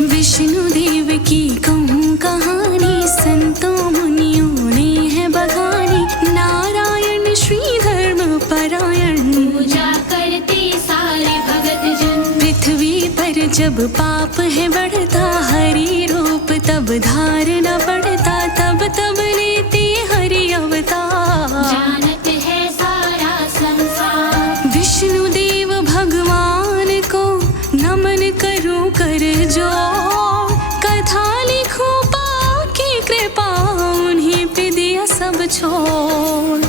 विष्णु देव की कहूँ कहानी, संतों मुनियों ने है बखानी। नारायण श्री धर्म परायण, पूजा करते सारे भगत जन। पृथ्वी पर जब पाप है बढ़ता, हरि रूप तब धारना पड़ता। तब तब लेते हरि अवतार, जानत है सारा संसार। विष्णु देव भगवान को नमन करूं कर जोड़। कथा लिखूं पाके कृपा, उन्हीं पे दिया सब छोड़।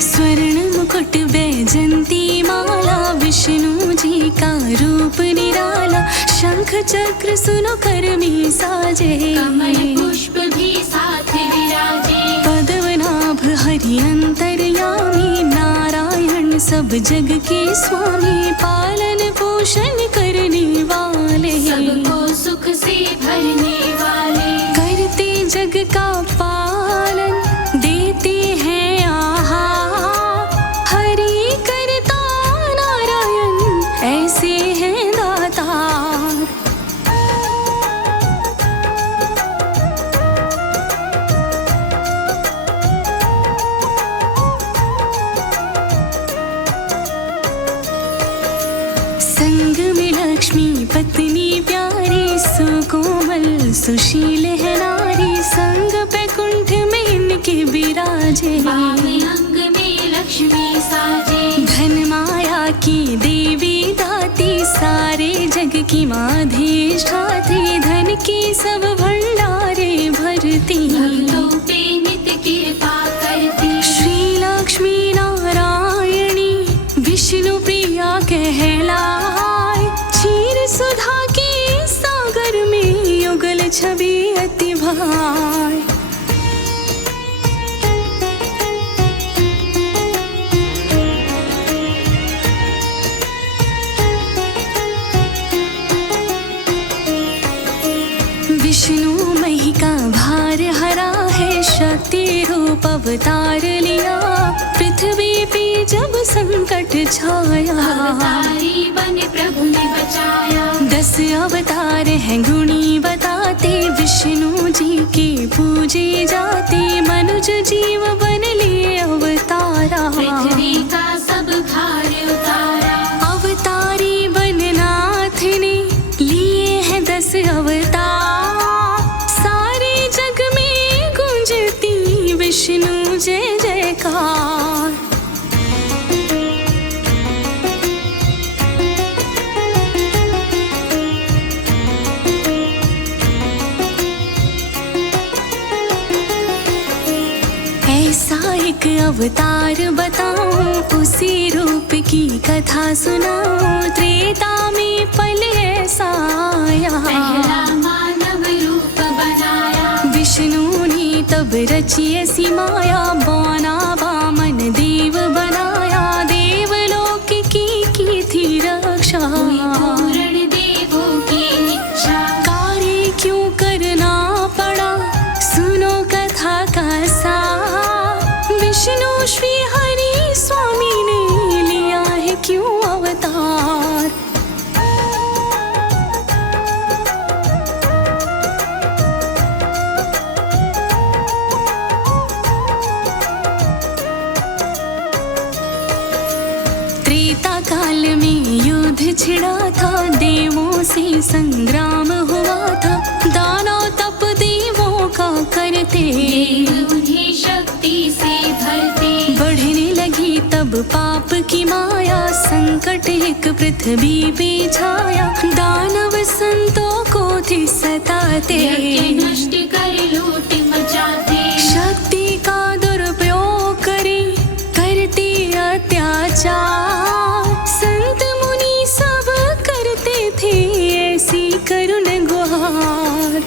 स्वर्ण मुकुट बैजंती माला, विष्णु जी का रूप निराला। शंख चक्र सुनो कर में साजे, कमल पुष्प भी साथ विराजे। पद्मनाभ हरि अंतर्यामी, नारायण सब जग के स्वामी। पालन पोषण करने वाले, सबको सुख से भरने वाले। करते जग का पालन, देते हैं आहार। हरि करता नारायण, ऐसे हैं दातार। संग में लक्ष्मी पत्नी प्यारी, सुकोमल सुशील है नारी। संग बैकुंठ में इनके विराजे, बाएं अंग में लक्ष्मी साजे। धन माया की देवी दाती, सारे जग की माधिष्ठात्री। धन की सब भंडारे भरती, भक्तों पे नित कृपा करती। श्री लक्ष्मी नारायणी विष्णु प्रिया कहलाए। क्षीर सुधा के सागर में युगल छवि अति भाई। विष्णु मही का भार हरा है, शक्ति रूप अवतार लिया। पृथ्वी पे जब संकट छाया, अवतारी बन प्रभु ने बचाया। 10 अवतार हैं गुणी बताते, विष्णु जी के पूजे जाते। मनुज जीव बन लिए अवतारा, पृथ्वी का सब भार उतारा। अवतारी बननाथ ने लिए हैं 10 अवतार। सारे जग में गूंजती विष्णु जय जयकार। ऐसा एक अवतार बताऊं, उसी रूप की कथा सुनाऊं। त्रेता में पल ऐसा आया, पहला मानव रूप बनाया। विष्णु ने तब रची ऐसी माया। बौना वामन देव बनाया, देवलोक की थी रक्षा। पूर्ण देवों की इच्छा, कार्य क्यों करना पड़ा, सुनो कथा का सार। विष्णु श्री हरि स्वामी ने लिया है क्यों अवतार। त्रेता काल में युद्ध छिड़ा था, देवों से संग्राम हुआ था। दानव तप देवों का करते, देव उन्हें शक्ति से भरते। बढ़ने लगी तब पाप की माया, संकट एक पृथ्वी पे छाया। दानव संतों को थे सताते, यज्ञ नष्ट कर लूट मचाते। शक्ति का दुरुपयोग करे, करते अत्याचार। संत मुनि सब करते थे ऐसी करुण गुहार।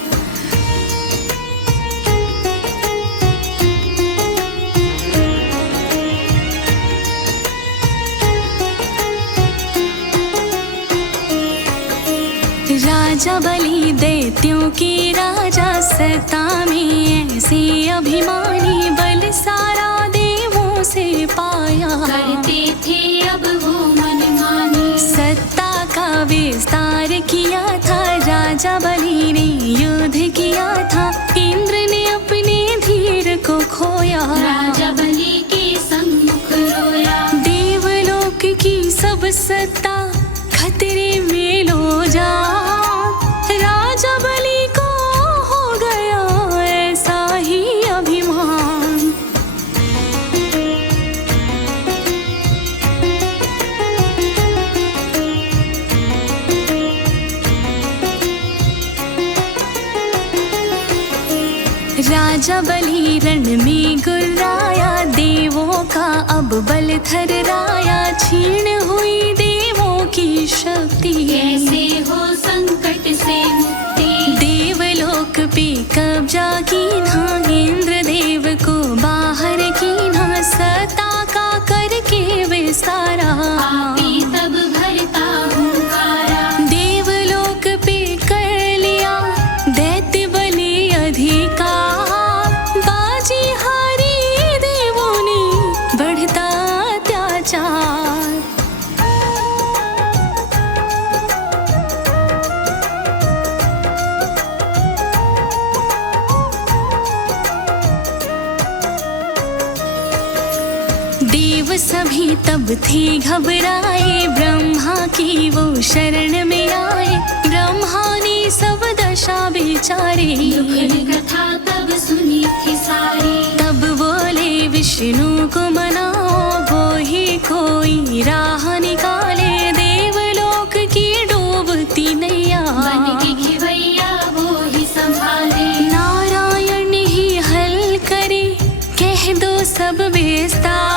राजा बलि दैत्यों के राजा, सत्ता में ऐसे अभिमानी बल सारा देवों से पाया। करते थे अब वो मनमानी, सत्ता का विस्तार किया था, राजा बलि ने युद्ध किया था, इंद्र ने अपने धीर को खोया। राजा बलि के सम्मुख रोया, देवलोक की सब सत्ता खतरे में लो जा। राजा बलि को हो गया ऐसा ही अभिमान। राजा बलि रण में गुर्राया, देवों का अब बल थर्राया, छीन हुई देवों की शक्ति। कैसे हो संकट से मुक्ति, देवलोक पे कब्जा कीन्हा, इंद्र देव को बाहर कीन्हा, सत्ता का करके विस्तारा। पापी तब भरता हुंकारा, देवलोक पे कर लिया दैत्य बलि अधिकार, बाजी हारी देवों ने बढ़ता अत्याचार। देव सभी तब थे घबराए, ब्रह्मा की वो शरण में आए, ब्रह्मा ने सब दशा विचारे। दुखद कथा तब सुनी थी सारी, तब बोले विष्णु को मनाओ, वो ही कोई राह निकाले, देवलोक की डूबती नैया। बन के खिवैया वो ही संभाले, नारायण ही हल करे, कह दो सब विस्तार,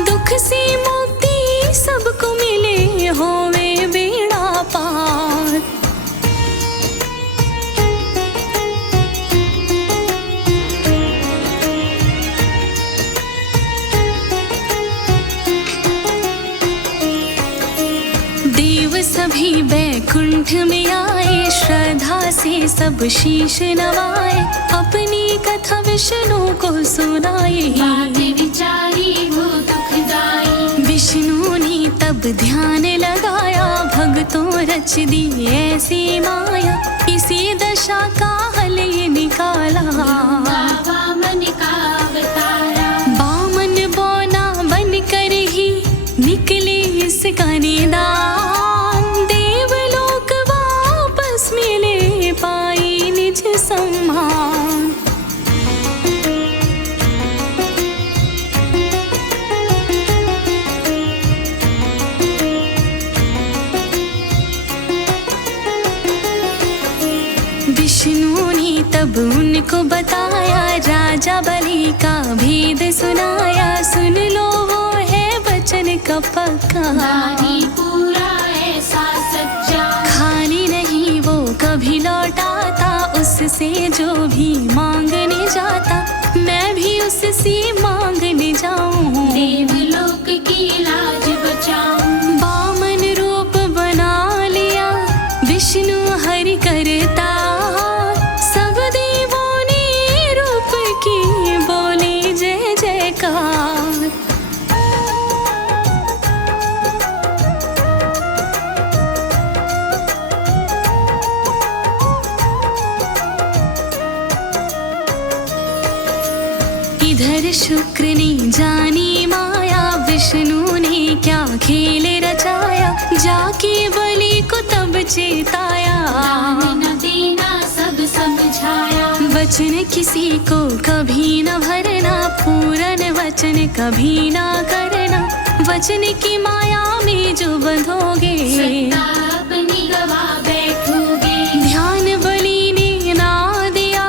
दुख से मुक्ति सबको मिले, होवे बेड़ा पार। देव सभी बैकुंठ में आए, श्रद्धा से सब शीश नवाए, अपनी कथा विष्णु को सुनाए। बात विचारी वो दुखदाई, विष्णु ने तब ध्यान लगाया, भक्तों रच दी ऐसी माया, इसी दशा का हल ये निकाला। वामन का अवतारा, बामन बौना बन कर ही निकले इसका निदान, देवलोक वापस मिले पाई निज सम्मान। विष्णु ने तब उनको बताया, राजा बलि का भेद सुनाया, सुन लो वो है वचन का पक्का। नारी पूरा ऐसा सच्चा, खाली नहीं वो कभी लौटाता, उससे जो भी मांगने जाता, मैं भी उससे मांगने जाऊं। देवलोक की लाज बचाऊं, बामन रूप बना लिया विष्णु हरि करता, सब देवों ने रूप की बोली जय जयकार। इधर शुक्र ने जानी माया, विष्णु ने क्या खेल रचाया, जाके बलि को तब चेताया। दान न देना सब समझाया, वचन किसी को कभी न भरना, पूरन वचन कभी ना करना, वचन की माया में जो बंधोगे, सत्ता अपनी गवा बैठोगे। ध्यान बलि ने ना दिया,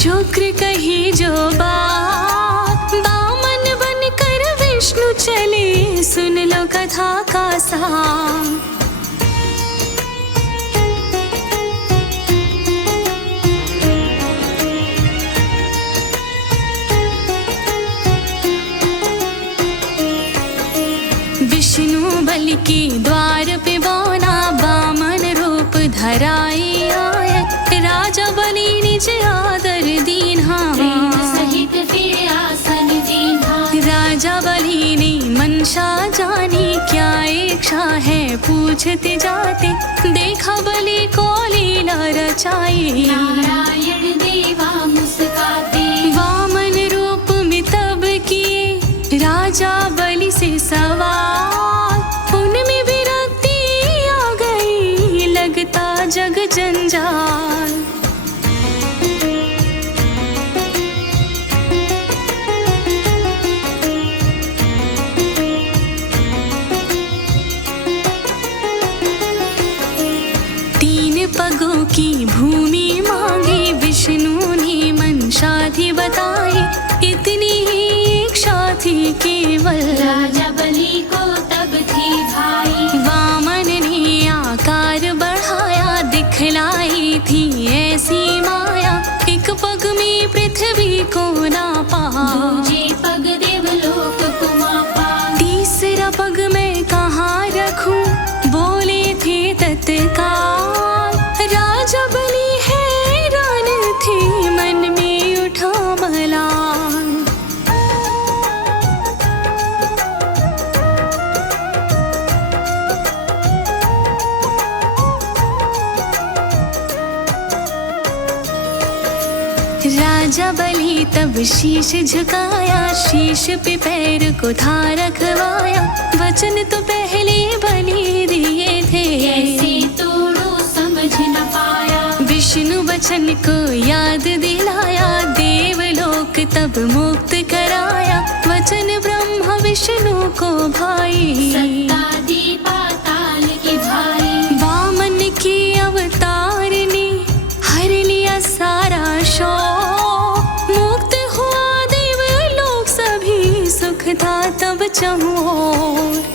शुक्र कही जो बात, बामन बनकर विष्णु चले, सुन लो कथा का सार। विष्णु बलि के द्वार पे बौना, बामन रूप धराए आए, राजा बलि निज आदर दीन्हा। प्रेम सहित फिर आसन दीन्हा। राजा बलि ने मनसा जानी, क्या इच्छा है पूछते जाते। देखा बलि को लीला रचाई, नारायण देवा मुस्काते। वामन रूप में तब किए राजा बलि से सवाल। उनमें विरक्ति आ गई, लगता जग जंजाल। पगों की भूमि मांगी, विष्णु ने मनसा बताई। इतनी ही इच्छा थी केवल, राजा बलि को तब थी भाई। वामन ने आकार बढ़ाया, दिखलाई थी ऐसी माया। एक पग में पृथ्वी को नापा, दूजे पग देवलोक को मापा। तीसरा पग मैं कहाँ रखूं, बोले थे तत्काल। राजा बलि हैरान थे, मन में उठा मलाल। राजा बलि तब शीश झुकाया, शीश पे पैर को था रखवाया। वचन तो पहले बलि दिए थे, कैसे तोड़ो समझ न पाया। विष्णु वचन को याद दिलाया, देवलोक तब मुक्त कराया। वचन ब्रह्मा विष्णु को भाई, सत्तादि पाताल के भाई। वामन के अवतार ने हर लिया सारा शोक। मुक्त हुआ देवलोक सभी, सुख था तब चहुओर।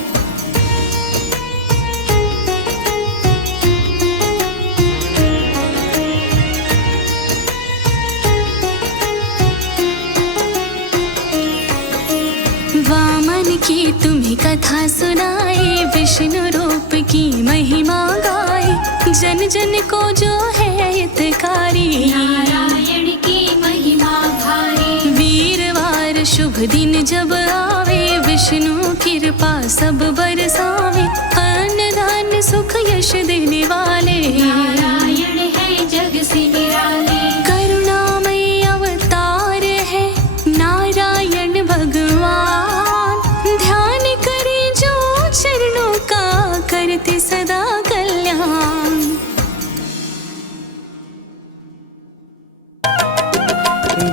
वामन की तुम्हें कथा सुनाए, विष्णु रूप की महिमा गाए। जन जन को जो है हितकारी, नारायण की महिमा भारी। वीरवार शुभ दिन जब आवे, विष्णु कृपा सब बरसावे। अन्न दान सुख यश देने वाले, नारायण है जग से निराले। करुणामय अवतार है नारायण भगवान। ध्यान करे जो चरणों का, करते सदा कल्याण।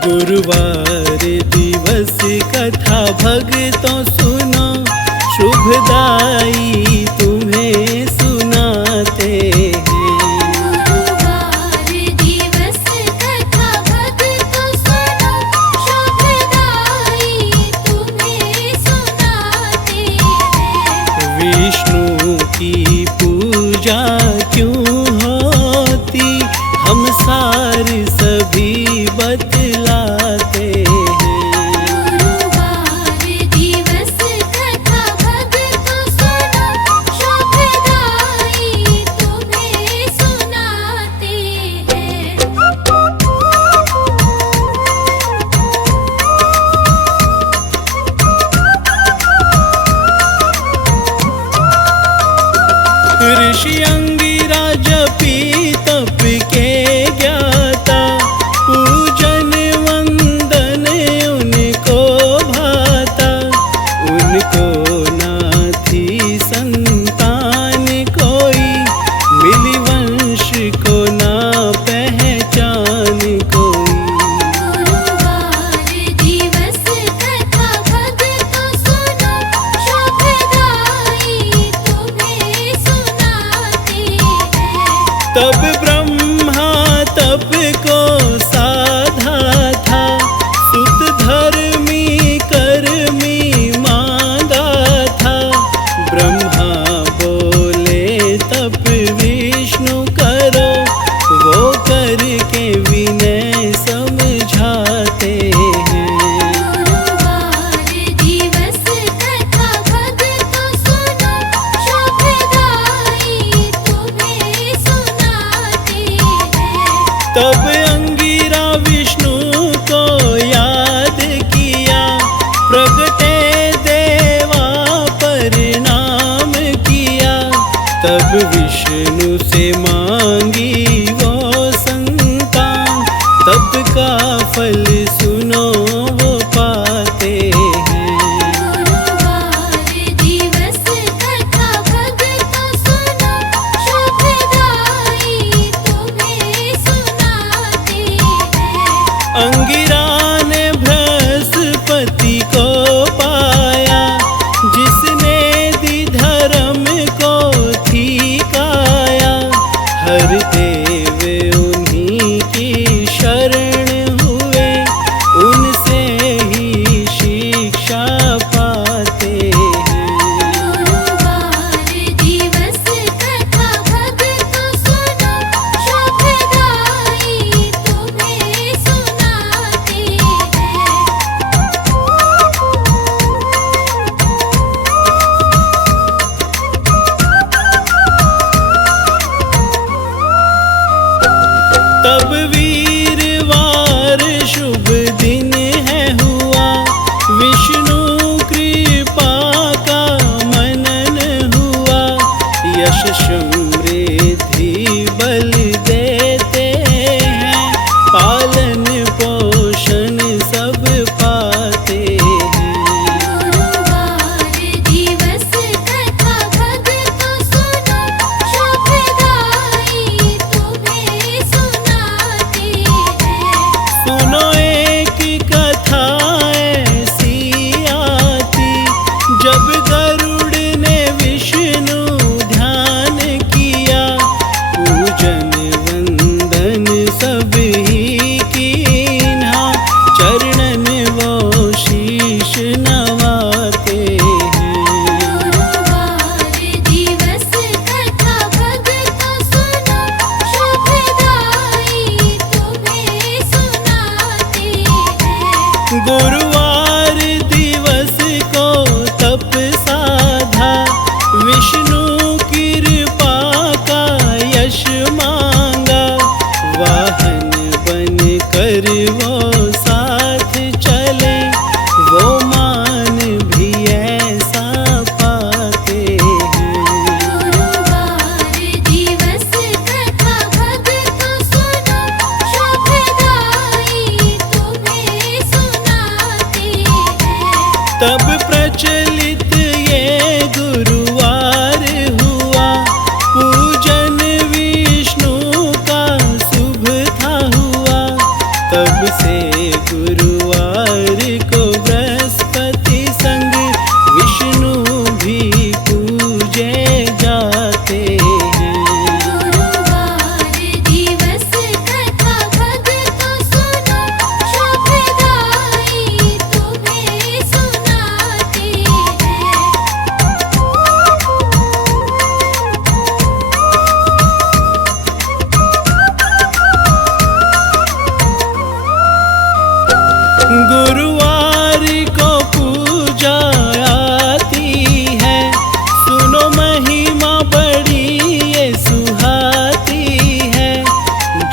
गुरुवार दिवस कथा भक्तों सुनो, शुभदाई तुम्हें सुनाते हैं। गुरुवार दिवस कथा भक्तों सुनो, शुभदाई तुम्हें सुनाते हैं। विष्णु की पूजा क्यों होती, हम सार सभी बतलाते हैं। गुरुवार दिवस कथा भक्तों सुनो, अंगिरा ने बृहस्पति को पाया, जिसने दी धर्म को ठिकाया। हर देव उन्हीं की शरण हुए, उनसे ही शिक्षा पाते हैं। गुरुवार दिवस कथा भक्तों सुनो, शुभदाई तुम्हें सुनाते हैं। तब वीरवार शुभ दिन है हुआ, विष्णु कृपा का मनन हुआ। यश समृद्धि बल देते हैं, पालन पोषण सब पाते हैं। गुरुवार दिवस कथा भक्तों सुनो, शुभदाई तुम्हें सुनाते हैं। सुनो एक कथा ऐसी आती, जब गरुड़ ने विष्णु ध्यान किया। पूजन वंदन सब ही कीन्हा, चरणन वो शीश नवाते हैं। गुरुवार दिवस कथा भक्तों सुनो, शुभदाई तुम्हें सुनाते हैं। गुरुवार दिवस को तप साधा, विष्णु कृपा का यश मांगा। वाहन बन कर वो साथ चले, वो मान भी ऐसा पाते हैं। गुरुवार दिवस कथा भक्तों सुनो, शुभदाई तुम्हें सुनाते हैं। तब प्रचलित ये गुरुवार हुआ, पूजन विष्णु का शुभ था हुआ। तब से गुरुवार को बृहस्पति संग विष्णु भी पूजे जाते हैं। गुरुवार दिवस कथा भक्तों सुनो, शुभदाई तुम्हें सुनाते हैं। गुरुवार को पूजा आती है, सुनो महिमा बड़ी ये सुहाती है।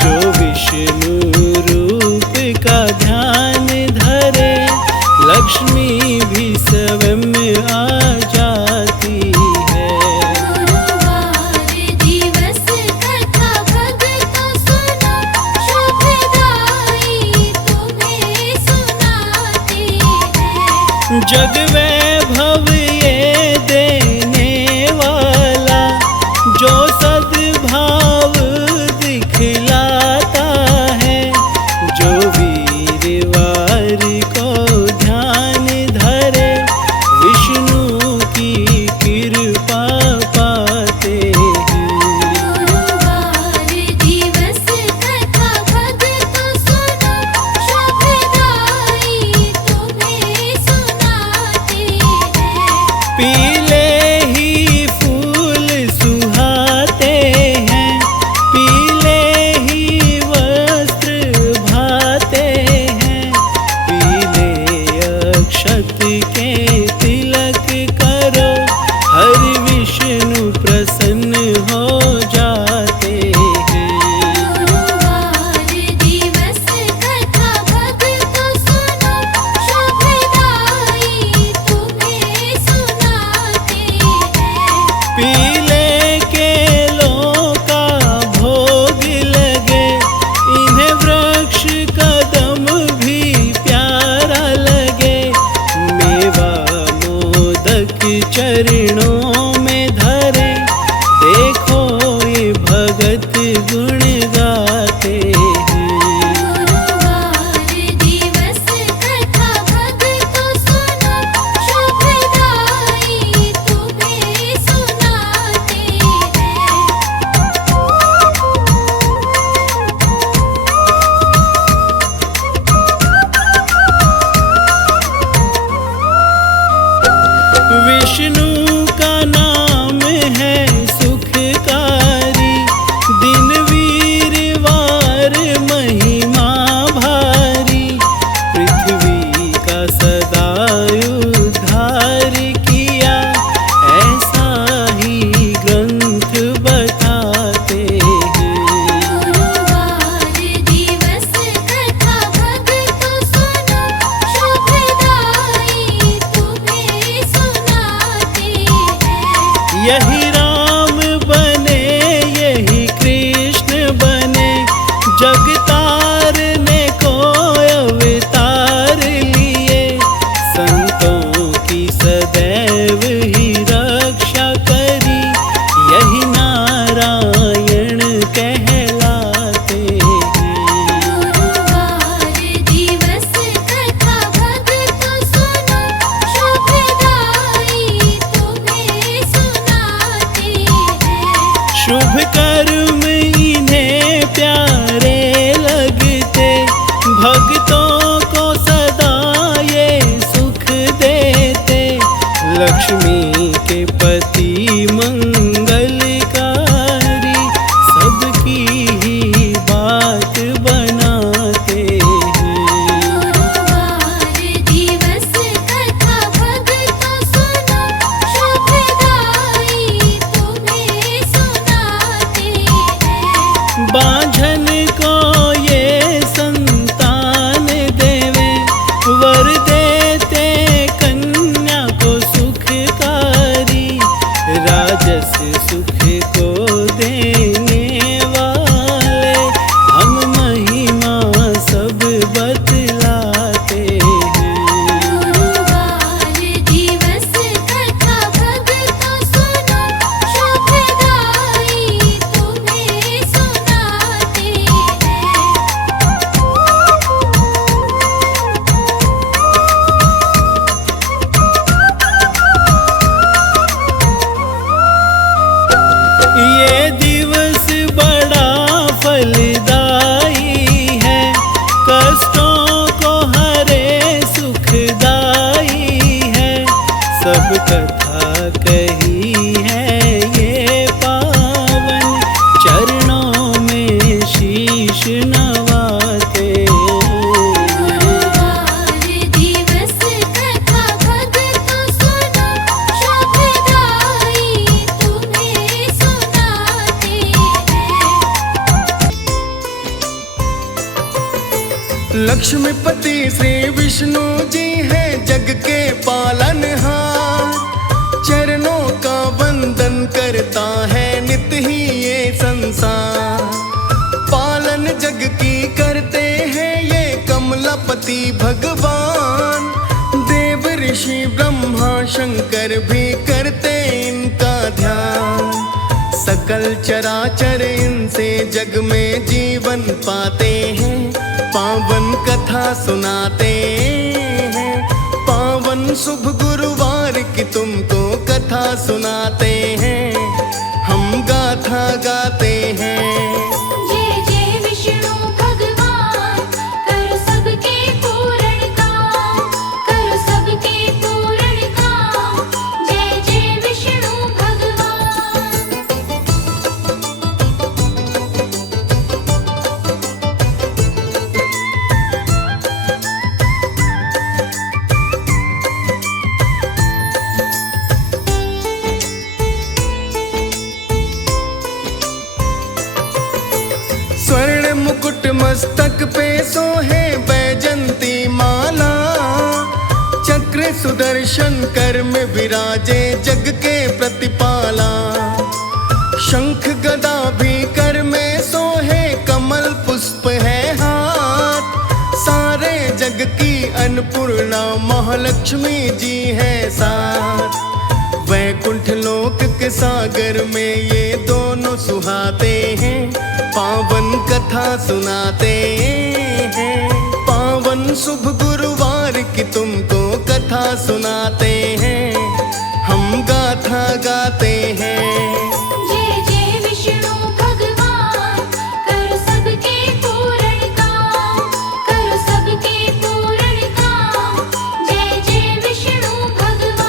जो विष्णु रूप का ध्यान धरे, लक्ष्मी भी स्वयं आ जाती है। गुरुवार दिवस कथा भक्तों सुनो, शुभदाई तुम्हें सुनाते हैं। जग वैभव ये देने वाला, जो सद्भाव दिखलाता है। जो वीरवार को ध्यान धरे, विष्णु की कृपा पाते हैं। गुरुवार दिवस कथा भक्तों सुनो, शुभदाई तुम्हें सुनाते यही राम बने यही कृष्ण बने, जग तारने को अवतार लिए। संतों की सदैव ही रक्षा करी, यही नारायण कहलाते हैं। गुरुवार दिवस कथा भक्तों सुनो, शुभदाई तुम्हें सुनाते हैं। शुभ कर्म इन्हें प्यारे लगते, भक्तों को सदा ये सुख देते। लक्ष्मी के पति मंगलकारी, सबकी ही बात बनाते हैं। गुरुवार दिवस कथा भक्तों सुनो, शुभदाई तुम्हें सुनाते हैं। बांझन को ये संतान देवे, वर देते कन्या को सुखकारी। राजस सुख को देने वाले, हम महिमा सब बतलाते हैं। गुरुवार दिवस कथा भक्तों सुनो, शुभदाई तुम्हें सुनाते हैं। ये दिवस बड़ा फलदाई है, कष्टों को हरे सुखदाई है। सब कथा कही है ये पावन, चरणों में शीश नवाते हैं। गुरुवार दिवस कथा भक्तों सुनो, शुभदाई तुम्हें सुनाते हैं। लक्ष्मीपति श्री विष्णु जी है जग के पालनहार, चरणों का वंदन करता है नित ही ये संसार। पालन जग की करते हैं ये कमलापति भगवान, देव ऋषि ब्रह्मा शंकर भी करते इनका ध्यान। सकल चराचर इनसे जग में जीवन पाते हैं, पावन कथा सुनाते हैं। पावन शुभ गुरुवार की तुमको कथा सुनाते हैं, हम गाथा गाते हैं। जय जय विष्णु भगवान, करो सबके पूर्ण काम, करो सबके पूर्ण काम। जय जय विष्णु भगवान। स्वर्ण मुकुट मस्तक पे सोहे बैजंती माला, चक्र सुदर्शन कर में विराजे जग के प्रतिपाला। शंख गदा भी कर में सोहे, कमल पुष्प है हाथ। सारे जग की अन्नपूर्णा महालक्ष्मी जी है साथ। वैकुंठ लोक के सागर में ये दोनों सुहाते हैं, पावन कथा सुनाते हैं। पावन शुभ गुरुवार की तुमको कथा सुनाते हैं, हम गाथा गाते हैं। जय जय विष्णु भगवान, करो सबके पूर्ण काम, करो सबके पूर्ण काम। जय जय विष्णु भगवान।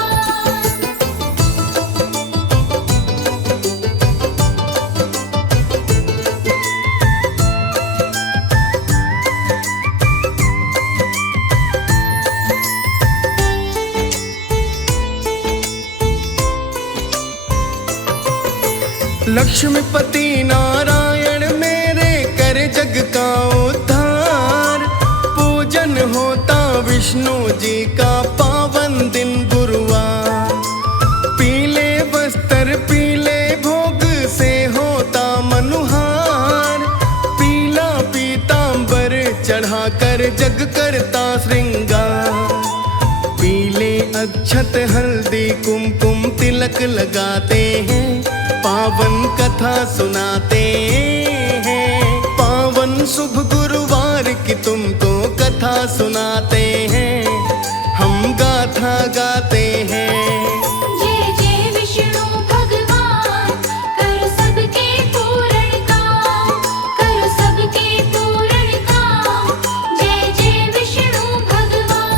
लक्ष्मीपति नारायण मेरे कर जग का उद्धार। पूजन होता विष्णु जी का पावन दिन गुरुवार। पीले वस्त्र कर जग करता श्रृंगार। पीले अक्षत हल्दी कुमकुम तिलक लगाते हैं, पावन कथा सुनाते हैं। पावन शुभ गुरुवार की तुमको कथा सुनाते हैं, हम गाथा गाते हैं। जय जय विष्णु भगवान, करो सबके पूर्ण काम, करो सबके पूर्ण काम। जय जय विष्णु भगवान।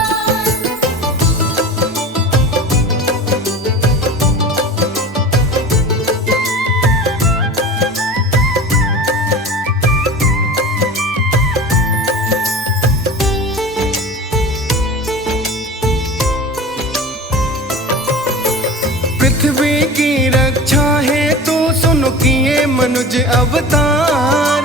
पृथ्वी की रक्षा है तो सुनो किए मनुज अवतार।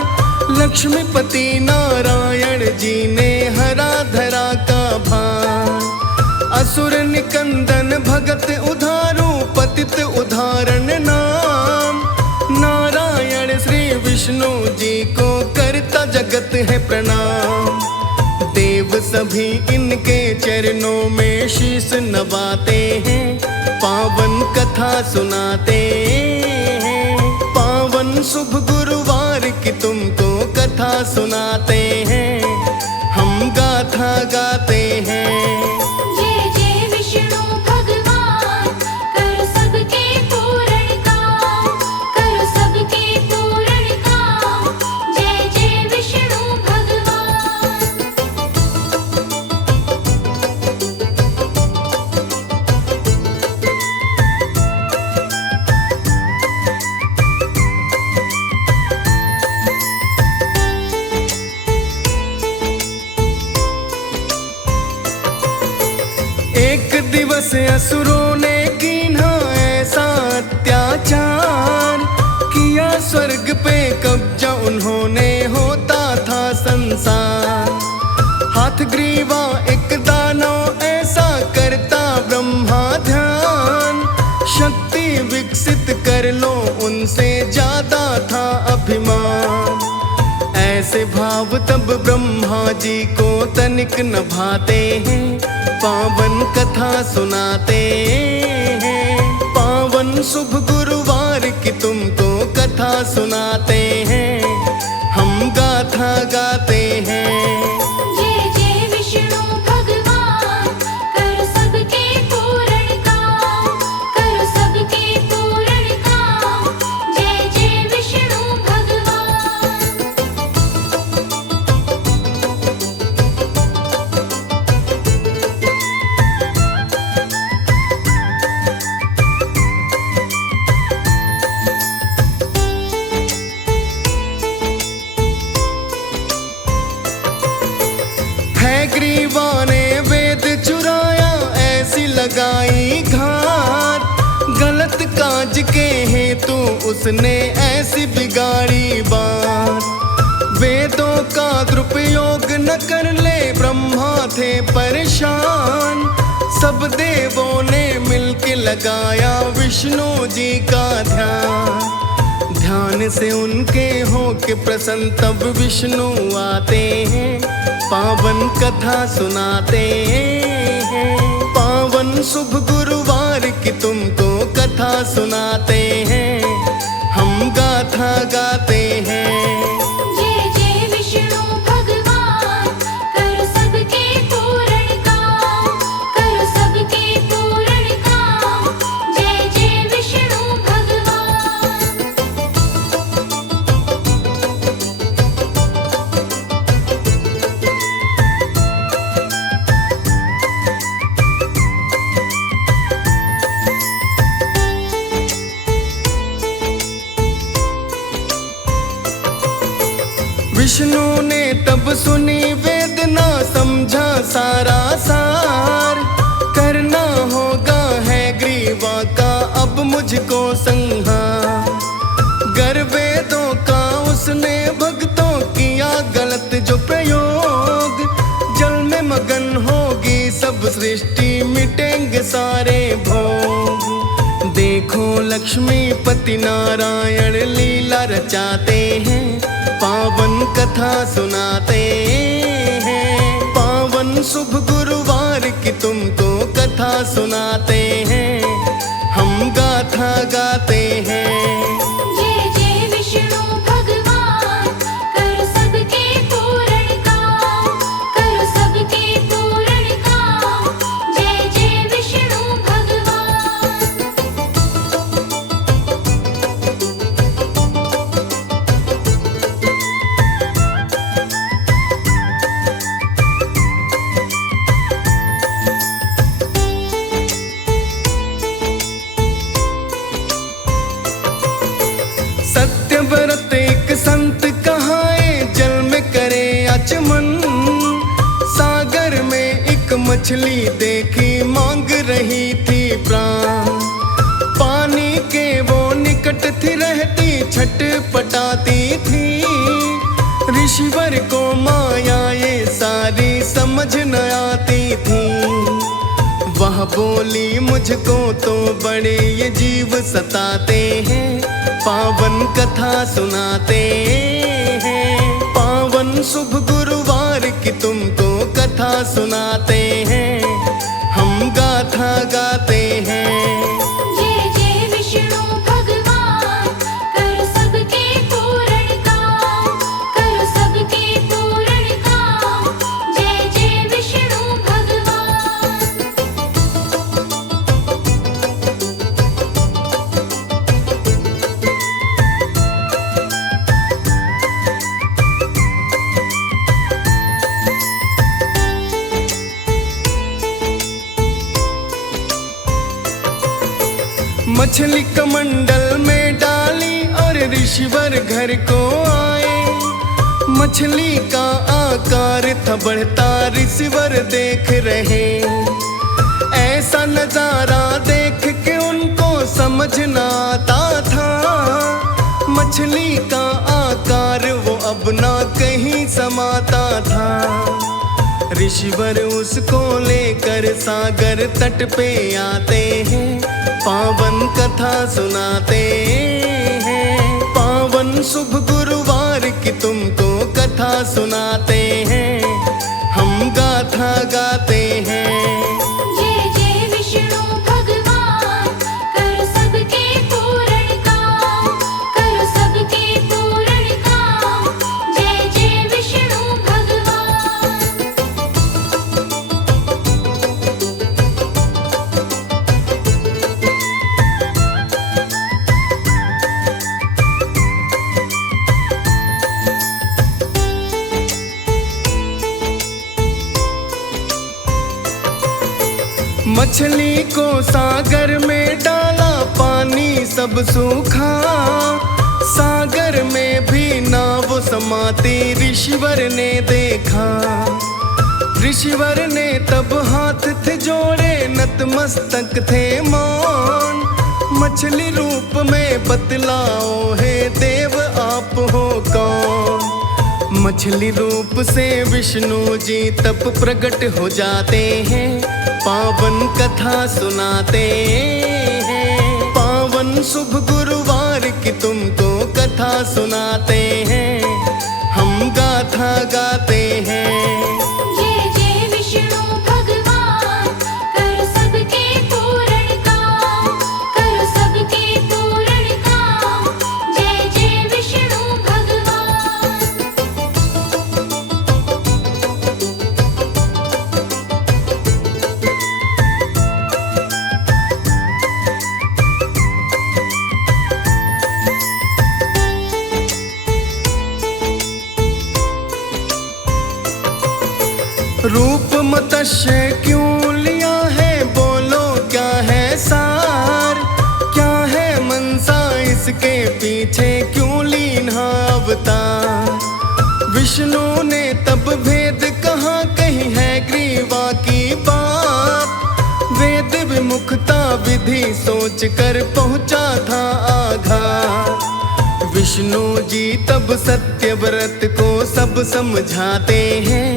लक्ष्मीपति नारायण जी ने हरा धरा का भार। असुर निकंदन भगत उधारू पतित उदाहरण नाम। नारायण श्री विष्णु जी को करता जगत है प्रणाम। देव सभी इनके चरणों में शीश नवाते हैं, पावन कथा सुनाते हैं। पावन शुभ गुरुवार की तुमको कथा सुनाते हैं, हम गाथा गाते हैं। जय जय विष्णु भगवान, करो सबके पूर्ण काम, करो सबके पूर्ण काम। जय जय विष्णु भगवान। एक दिवस असुरों ने कीन्हा ऐसा अत्याचार किया, स्वर्ग पे कब्जा उन्होंने होता था संसार। हाथ ग्रीवा एक दानव ऐसा करता ब्रह्मा ध्यान। शक्ति विकसित कर लो उनसे ज्यादा था अभिमान। ऐसे भाव तब ब्रह्मा जी को तनिक न भाते हैं, पावन कथा सुनाते हैं। पावन शुभ गुरुवार की तुमको कथा सुनाते हैं, हम गाथा गाते हैं। जय जय विष्णु भगवान, करो सबके पूर्ण काम, करो सबके पूर्ण काम। जय जय विष्णु भगवान। ग्रीवा ने वेद चुराया ऐसी लगाई घात। गलत काज के हेतु उसने ऐसी बिगाड़ी बात। वेदों का दुरुपयोग न कर ले ब्रह्मा थे परेशान। सब देवों ने मिलके लगाया विष्णु जी का ध्यान। ध्यान से उनके हो के प्रसन्न तब विष्णु आते हैं, पावन कथा सुनाते हैं। पावन शुभ गुरुवार की तुमको कथा सुनाते हैं, हम गाथा गाते हैं। जय जय विष्णु भगवान, करो सबके पूर्ण काम, करो सबके पूर्ण काम। जय जय विष्णु भगवान। विष्णु ने तब सुनी वेदना समझा सारा सार। करना होगा है ग्रीवा का अब मुझको संहार। गर वेदों का उसने भक्तों किया गलत जो प्रयोग। जल में मगन होगी सब सृष्टि मिटेंगे सारे भोग। देखो लक्ष्मीपति नारायण लीला रचाते हैं, पावन कथा सुनाते हैं। सुनाते हैं, हम गाथा गाते हैं। जय जय विष्णु भगवान, करो सबके पूर्ण काम, करो सबके पूर्ण काम। जय जय विष्णु भगवान। सत्य व्रत एक संत कहाए, जल में करे आचमन। सागर में एक मछली देखी, मांग रही थी प्राण। पानी के वो निकट थी रहती, छटपटाती थी। ऋषिवर को माया ये सारी समझ न आती थी। वह बोली मुझको तो बड़े ये जीव सताते हैं, पावन कथा सुनाते हैं। पावन शुभ गुरुवार की तुमको कथा सुनाते हैं, हम गाथा गाते हैं। जय जय विष्णु भगवान, करो सबके पूर्ण काम, करो सबके पूर्ण काम। जय जय विष्णु भगवान। मछली कमंडल में डाली और ऋषिवर घर को आए। मछली का आकार था बढ़ता, ऋषिवर देख रहे। ऐसा नजारा देख के उनको समझ न आता था। मछली का आकार वो अब ना कहीं समाता था। ऋषिवर उसको लेकर सागर तट पे आते हैं, पावन कथा सुनाते हैं। पावन शुभ गुरुवार की तुमको कथा सुनाते हैं, हम गाथा गाते हैं। जय जय विष्णु भगवान, करो सबके पूर्ण काम, करो सबके पूर्ण काम। जय जय विष्णु भगवान। मछली को सागर में डाला, पानी सब सूखा। सागर में भी नाव समाती ऋषिवर ने देखा। ऋषिवर ने तब हाथ थे जोड़े, नतमस्तक थे मौन। मछली रूप में बतलाओ हे देव आप हो कौन। मछली रूप से विष्णु जी तब प्रकट हो जाते हैं, पावन कथा सुनाते हैं। पावन शुभ गुरुवार की तुमको कथा सुनाते हैं, हम गाथा गाते हैं। जय जय विष्णु भगवान, करो सबके पूर्ण काम, करो सबके पूर्ण काम। जय जय विष्णु भगवान। रूप मत्स्य क्यों लिया है, बोलो क्या है सार। क्या है मनसा इसके पीछे, क्यों लीन्हा अवतार। विष्णु ने तब भेद कहा, कही है ग्रीवा की बात। वेद विमुखता विधि सोच कर पहुंचा था आघात। विष्णु जी तब सत्य व्रत को सब समझाते हैं,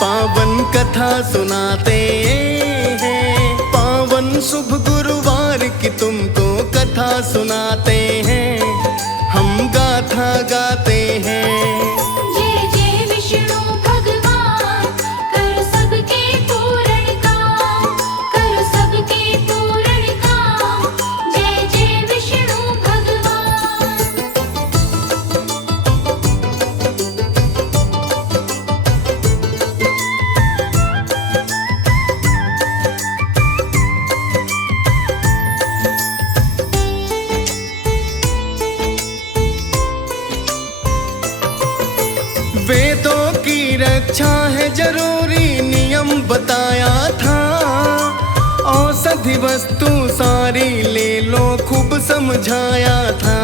पावन कथा सुनाते हैं। पावन शुभ गुरुवार की तुमको कथा सुनाते हैं, हम गाथा गाते हैं। जय जय विष्णु भगवान, करो सबके पूर्ण काम, करो सबके बताया था, औषधि वस्तु सारी ले लो खूब समझाया था।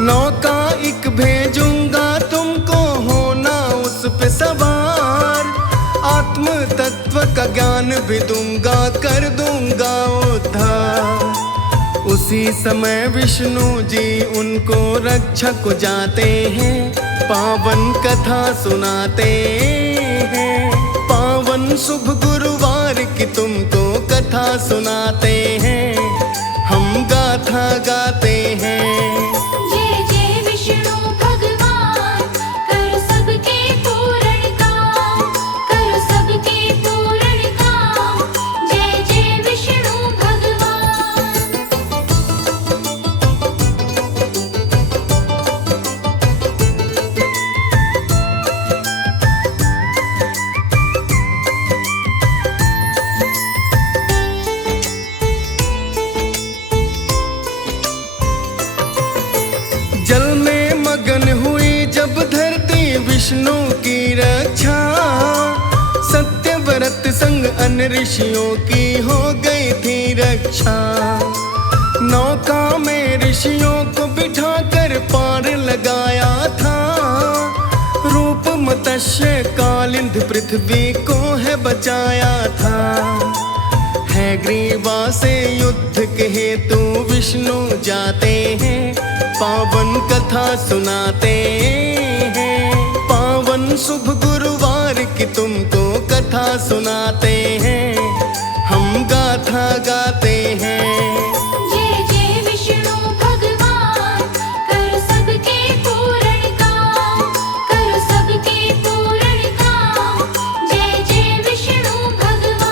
नौका एक भेजूंगा तुमको, होना उस पे सवार, आत्म तत्व का ज्ञान भी दूंगा, कर दूंगा उद्धार। उसी समय विष्णु जी उनको रक्षक जाते हैं, पावन कथा सुनाते हैं। पावन शुभ गुरुवार की तुमको कथा सुनाते हैं, हम गाथा गाते हैं। जय जय विष्णु भगवान, करो सबके पूर्ण काम, करो सबके पूर्ण काम। जय जय विष्णु भगवान। जल में मगन हुई जब धरती विष्णु की रक्षा, सत्य व्रत संग अन्य ऋषियों की हो गई थी रक्षा। नौका में ऋषियों को बिठा कर पार लगाया था, रूप मत्स्य कालिंद पृथ्वी को है बचाया था। है ग्रीवा से युद्ध के हेतु विष्णु जाते हैं, पावन कथा सुनाते हैं। पावन शुभ गुरुवार की तुमको कथा सुनाते हैं, हम गाथा गाते हैं। जय जय विष्णु भगवान, करो सबके पूर्ण काम, करो सबके पूर्ण काम। जय जय विष्णु भगवान।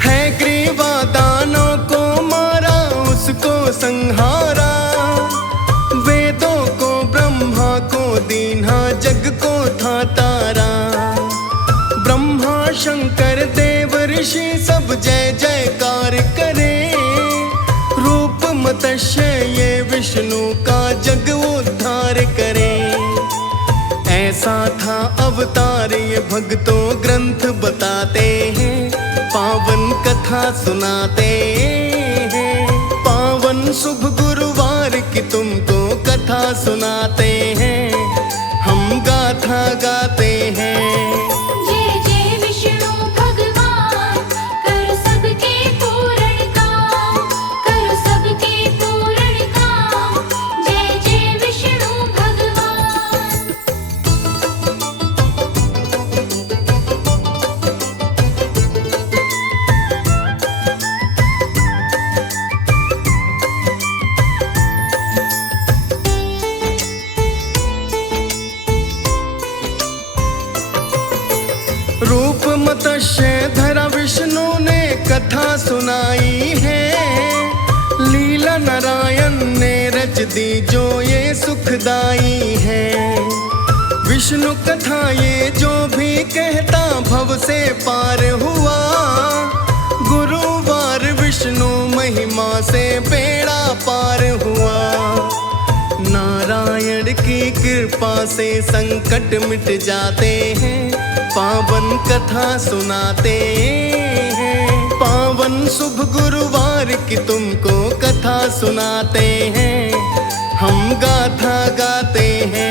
है ग्रीवा दानों को मारा, उसको संहारा, वेदों को ब्रह्मा को दीन्हा, जग को था तारा। ब्रह्मा शंकर देव ऋषि सब जय जयकार करे, रूप मत्स्य ये विष्णु का जग उद्धार करे। ऐसा था अवतार ये भक्तों ग्रंथ बताते हैं, पावन कथा सुनाते हैं। पावन शुभ गुरुवार की तुमको कथा सुनाते हैं, हम गाथा गाते हैं। जय जय विष्णु भगवान, करो सबके पूर्ण काम, करो सबके पूर्ण काम। जय जय विष्णु भगवान। रूप मत्स्य धरा विष्णु ने कथा सुनाई है, लीला नारायण ने रच दी जो ये सुखदाई है। विष्णु कथा ये जो भी कहता भव से पार हुआ, गुरुवार विष्णु महिमा से बेड़ा पार हुआ। नारायण की कृपा से संकट मिट जाते हैं, पावन कथा सुनाते हैं। पावन शुभ गुरुवार की तुमको कथा सुनाते हैं, हम गाथा गाते हैं।